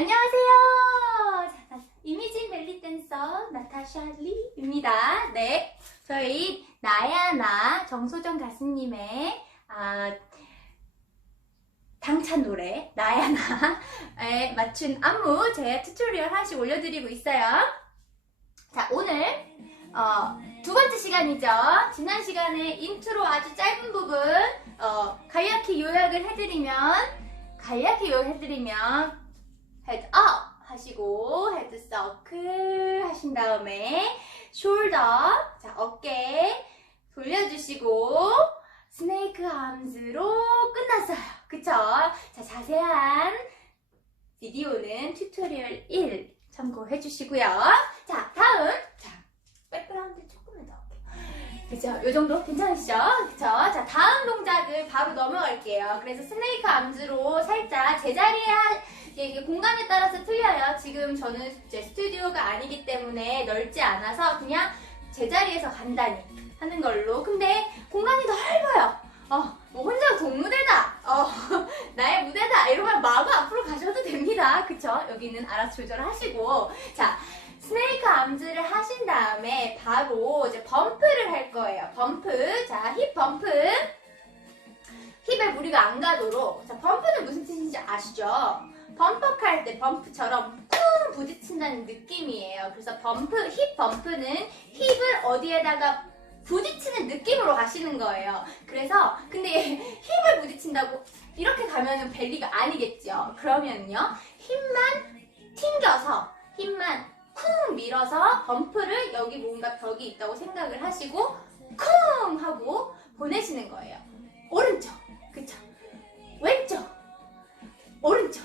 안녕하세요. 자, 이미진 벨리 댄서 나타샤 리입니다. 네, 저희 나야나 정소정 가수님의 아, 당찬 노래 나야나에 맞춘 안무 제 튜토리얼 하나씩 올려드리고 있어요. 자, 오늘 어, 두 번째 시간이죠. 지난 시간에 인트로 아주 짧은 부분 어, 간략히 요약을 해드리면 간략히 요약해드리면 헤드 업 하시고 헤드 서클 하신 다음에 숄더 자 어깨 돌려주시고 스네이크 암즈로 끝났어요. 그쵸? 자 자세한 비디오는 튜토리얼 1 참고해 주시고요. 자 다음 자 백그라운드 조금만 더 할게요. 그죠? 요 정도 괜찮으시죠? 그쵸? 자, 다음 동작을 바로 넘어갈게요. 그래서 스네이크 암즈로 살짝 제자리에 하, 공간에 따라서 틀려요. 지금 저는 제 스튜디오가 아니기 때문에 넓지 않아서 그냥 제자리에서 간단히 하는 걸로. 근데 공간이 넓어요. 어, 뭐 혼자 동무대다. 어, 나의 무대다. 이러면 마구 앞으로 가셔도 됩니다. 그쵸? 여기는 알아서 조절하시고. 자, 스네이크 암즈를 하신 다음에 바로 이제 범프를 할 거예요. 범프. 자, 힙 범프. 힙에 무리가 안 가도록. 자, 범프는 무슨 뜻인지 아시죠? 범퍼할 때 범프처럼 쿵 부딪힌다는 느낌이에요. 그래서 범프, 힙 범프는 힙을 어디에다가 부딪히는 느낌으로 가시는 거예요. 그래서 근데 힙을 부딪힌다고 이렇게 가면은 벨리가 아니겠죠. 그러면요. 힘만 튕겨서 힘만 쿵 밀어서 범프를 여기 뭔가 벽이 있다고 생각을 하시고 쿵 하고 보내시는 거예요. 오른쪽, 그쵸? 왼쪽, 오른쪽,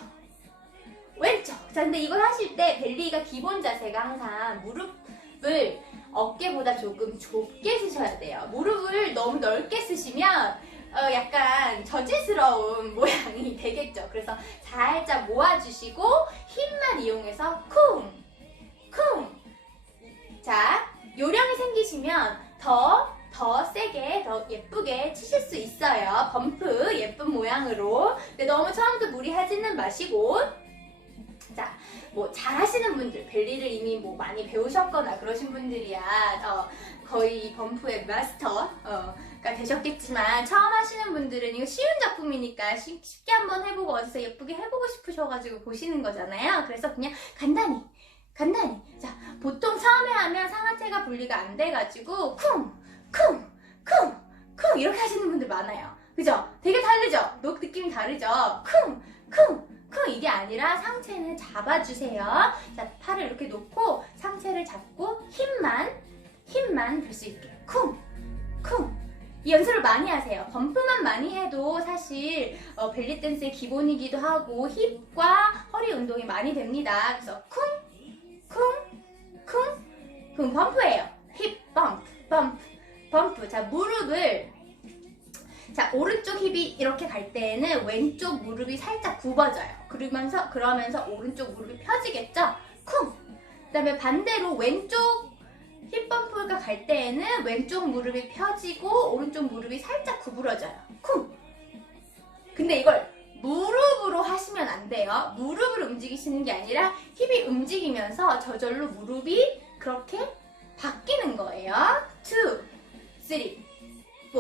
왼쪽. 자, 근데 이걸 하실 때 벨리가 기본 자세가 항상 무릎을 어깨보다 조금 좁게 쓰셔야 돼요. 무릎을 너무 넓게 쓰시면 어, 약간 저질스러운 모양이 되겠죠. 그래서 살짝 모아주시고 힘만 이용해서 쿵, 쿵. 생기시면 더, 더 세게, 더 예쁘게 치실 수 있어요. 범프, 예쁜 모양으로. 근데 너무 처음부터 무리하지는 마시고. 자, 뭐 잘하시는 분들, 벨리를 이미 뭐 많이 배우셨거나 그러신 분들이야. 어, 거의 범프의 마스터. 어, 가 되셨겠지만 처음 하시는 분들은 이거 쉬운 작품이니까 쉽- 쉽게 한번 해보고 어디서 예쁘게 해보고 싶으셔가지고 보시는 거잖아요. 그래서 그냥 간단히 간단히 자 보통 처음에 하면 상하체가 분리가 안 돼가지고 쿵쿵 쿵 쿵 이렇게 하시는 분들 많아요. 그죠? 되게 다르죠? 녹 느낌이 다르죠? 쿵쿵 쿵 이게 아니라 상체는 잡아주세요. 자 팔을 이렇게 놓고 상체를 잡고 힘만 힘만 들 수 있게 쿵 쿵. 이 연습을 많이 하세요. 범프만 많이 해도 사실 어, 벨리 댄스의 기본이기도 하고 힙과 허리 운동이 많이 됩니다. 그래서 쿵, 쿵, 쿵, 쿵 범프예요. 힙 범프, 범프, 범프. 자 무릎을 자 오른쪽 힙이 이렇게 갈 때에는 왼쪽 무릎이 살짝 굽어져요. 그러면서 그러면서 오른쪽 무릎이 펴지겠죠? 쿵. 그다음에 반대로 왼쪽 힙 범프가 갈 때에는 왼쪽 무릎이 펴지고 오른쪽 무릎이 살짝 구부러져요. 쿵. 근데 이걸 무릎으로 하시면 안 돼요. 무릎을 움직이시는 게 아니라 힙이 움직이면서 저절로 무릎이 그렇게 바뀌는 거예요. 2, 3, 4.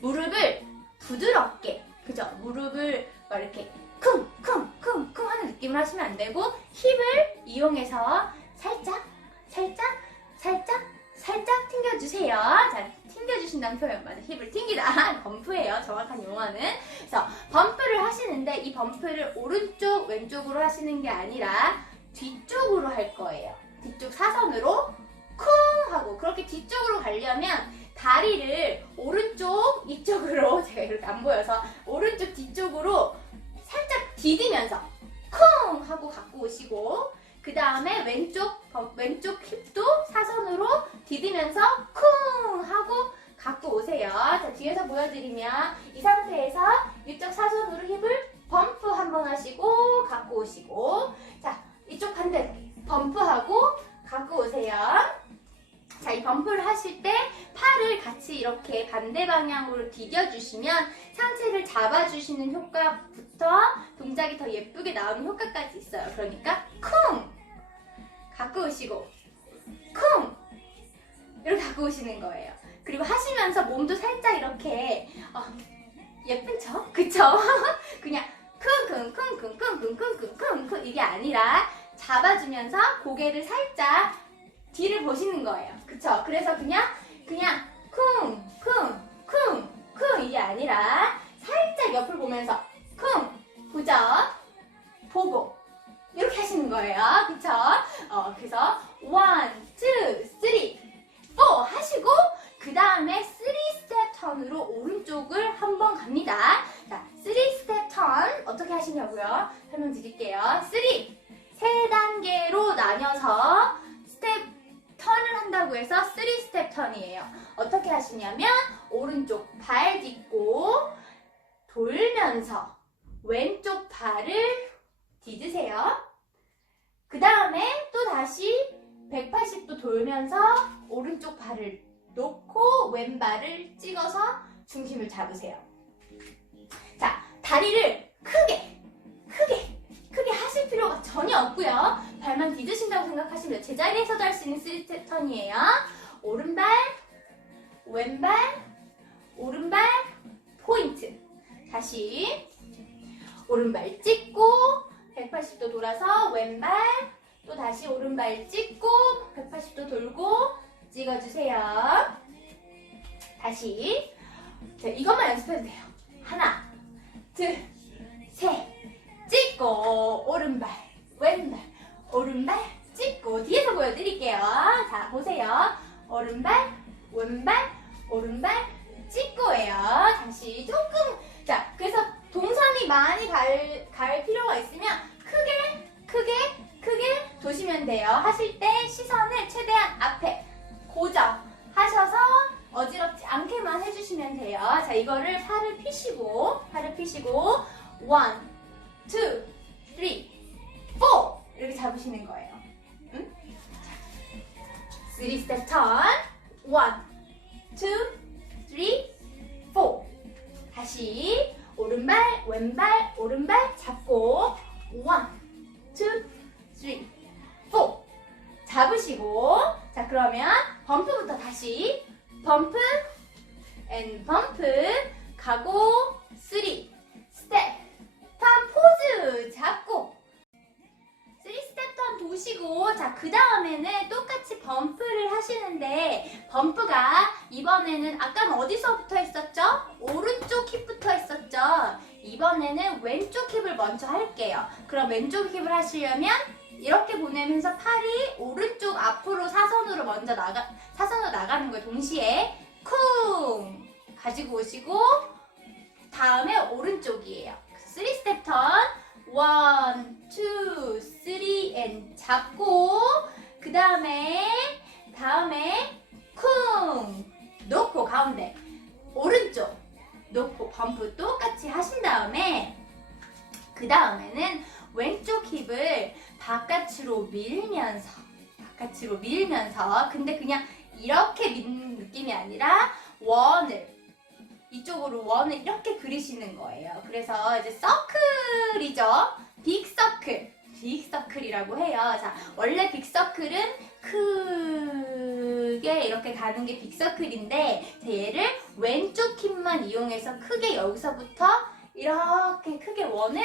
무릎을 부드럽게, 그죠? 무릎을 막 이렇게 쿵, 쿵, 쿵, 쿵 하는 느낌을 하시면 안 되고 힙을 이용해서 살짝, 살짝, 살짝, 살짝 튕겨주세요. 자, 튕겨주신다는 표현 맞아. 힙을 튕기다. 범프예요. 정확한 용어는. 그래서 범프를 하시는데 이 범프를 오른쪽, 왼쪽으로 하시는 게 아니라 뒤쪽으로 할 거예요. 뒤쪽 사선으로 쿵 하고 그렇게 뒤쪽으로 가려면 다리를 오른쪽 이쪽으로 제가 이렇게 안 보여서 오른쪽 뒤쪽으로 살짝 디디면서 쿵 하고 갖고 오시고 그 다음에 왼쪽 범- 왼쪽 힙도 사선으로 디디면서 쿵 하고 갖고 오세요. 자 뒤에서 보여드리면 이 상태에서 이쪽 사선으로 힙을 범프 한번 하시고 갖고 오시고 자 이쪽 반대로 범프하고 갖고 오세요. 자, 이 범프를 하실 때 팔을 같이 이렇게 반대 방향으로 디뎌주시면 상체 상체를 잡아주시는 효과부터 동작이 더 예쁘게 나오는 효과까지 있어요. 그러니까 쿵 갖고 오시고 쿵 이렇게 갖고 오시는 거예요. 그리고 하시면서 몸도 살짝 이렇게 어, 예쁜 척? 그쵸? 그냥 쿵쿵쿵쿵쿵쿵쿵쿵쿵 이게 아니라 잡아주면서 고개를 살짝 뒤를 보시는 거예요. 그쵸? 그래서 그냥 그냥 쿵 쿵 쿵 쿵 이게 아니라 살짝 옆을 보면서 쿵 보죠? 보고 이렇게 하시는 거예요. 그쵸? 어, 그래서 one, two, three, four 하시고 그 다음에 3스텝 턴으로 오른쪽을 한번 갑니다. 자, 3스텝 턴 어떻게 하시냐고요? 설명드릴게요. 3, 세 단계로 나뉘어서 스텝 턴을 한다고 해서 3스텝 턴이에요. 어떻게 하시냐면 오른쪽 발 딛고 돌면서 왼쪽 발을 디드세요. 그 다음에 또 다시 180도 돌면서 오른쪽 발을 놓고 왼발을 찍어서 중심을 잡으세요. 자, 다리를 크게, 전혀 없고요. 발만 디드신다고 생각하시면. 제자리에서도 할 수 있는 3스텝 턴이에요. 오른발, 왼발, 오른발, 포인트. 다시 오른발 찍고 180도 돌아서 왼발 또 다시 오른발 찍고 180도 돌고 찍어주세요. 다시 자, 이것만 연습해도 돼요. 하나, 둘, 셋 찍고 오른발 왼발 오른발 찍고 뒤에서 보여드릴게요. 자 보세요. 오른발 왼발 오른발 찍고예요. 다시 조금 자 그래서 동선이 많이 갈, 갈 필요가 있으면 크게 크게 크게 도시면 돼요. 하실 때 시선을 최대한 앞에 고정하셔서 어지럽지 않게만 해주시면 돼요. 자 이거를 팔을 피시고 팔을 피시고 one, two, four 이렇게 잡으시는 거예요. 응? 자, three step turn one, two, three, four. 다시 오른발 왼발 오른발 잡고 one, two, three, four. 잡으시고. 자 그러면 범프부터 다시. 범프 앤 범프 가고 쓰리 스텝 턴 포즈 잡고 도시고 자 그 다음에는 똑같이 범프를 하시는데 범프가 이번에는 아까는 어디서부터 했었죠? 오른쪽 힙부터 했었죠? 이번에는 왼쪽 힙을 먼저 할게요. 그럼 왼쪽 힙을 하시려면 이렇게 보내면서 팔이 오른쪽 앞으로 사선으로 먼저 나가 사선으로 나가는 거예요. 동시에 쿵 가지고 오시고 다음에 오른쪽이에요. 3 스텝 턴 1, 2, 3 and 잡고 그 다음에 다음에 쿵 놓고 가운데 오른쪽 놓고 범프 똑같이 하신 다음에 그 다음에는 왼쪽 힙을 바깥으로 밀면서 바깥으로 밀면서 근데 그냥 이렇게 미는 느낌이 아니라 원을 이쪽으로 원을 이렇게 그리시는 거예요. 그래서 이제 서클이죠. 빅 서클. 빅 서클이라고 해요. 자, 원래 빅 서클은 크게 이렇게 가는 게 빅 서클인데 자, 얘를 왼쪽 힙만 이용해서 크게 여기서부터 이렇게 크게 원을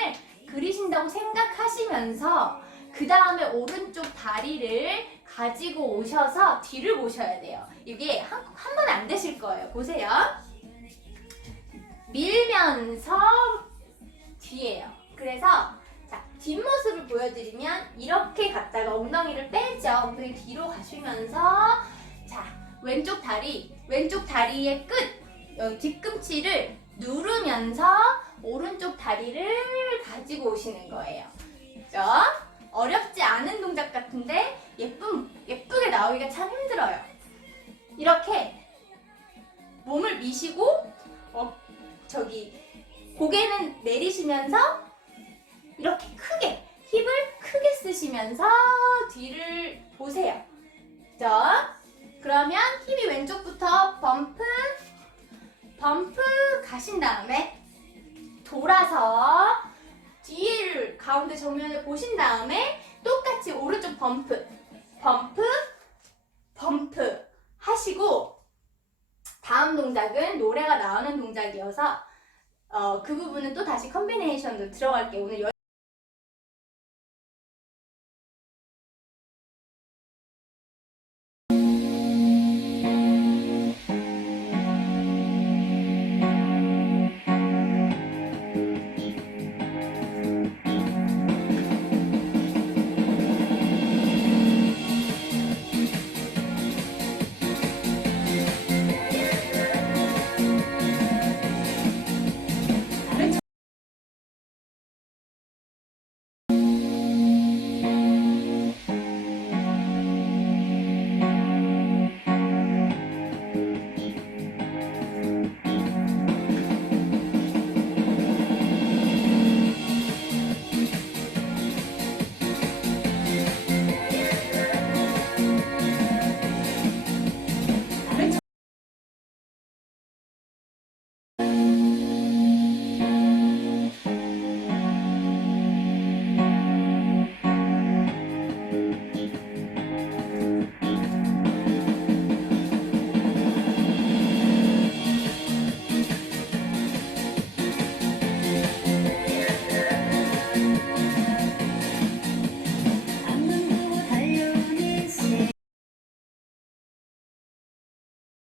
그리신다고 생각하시면서 그 다음에 오른쪽 다리를 가지고 오셔서 뒤를 보셔야 돼요. 이게 한, 한 번에 안 되실 거예요. 보세요. 밀면서 뒤에요. 그래서 자 뒷모습을 보여드리면 이렇게 갔다가 엉덩이를 빼죠. 엉덩이 뒤로 가시면서 자 왼쪽 다리 왼쪽 다리의 끝 여기 뒤꿈치를 누르면서 오른쪽 다리를 가지고 오시는 거예요. 그죠? 어렵지 않은 동작 같은데 예쁜 예쁘게 나오기가 참 힘들어요. 이렇게 몸을 미시고 어, 저기 고개는 내리시면서 이렇게 크게 힙을 크게 쓰시면서 뒤를 보세요. 자, 그러면 힙이 왼쪽부터 범프 범프 가신 다음에 돌아서 뒤를 가운데 정면을 보신 다음에 똑같이 오른쪽 범프, 범프, 범프 하시고 다음 동작은 노래가 나오는 동작이어서 어, 그 부분은 또 다시 컨비네이션도 들어갈게요. 오늘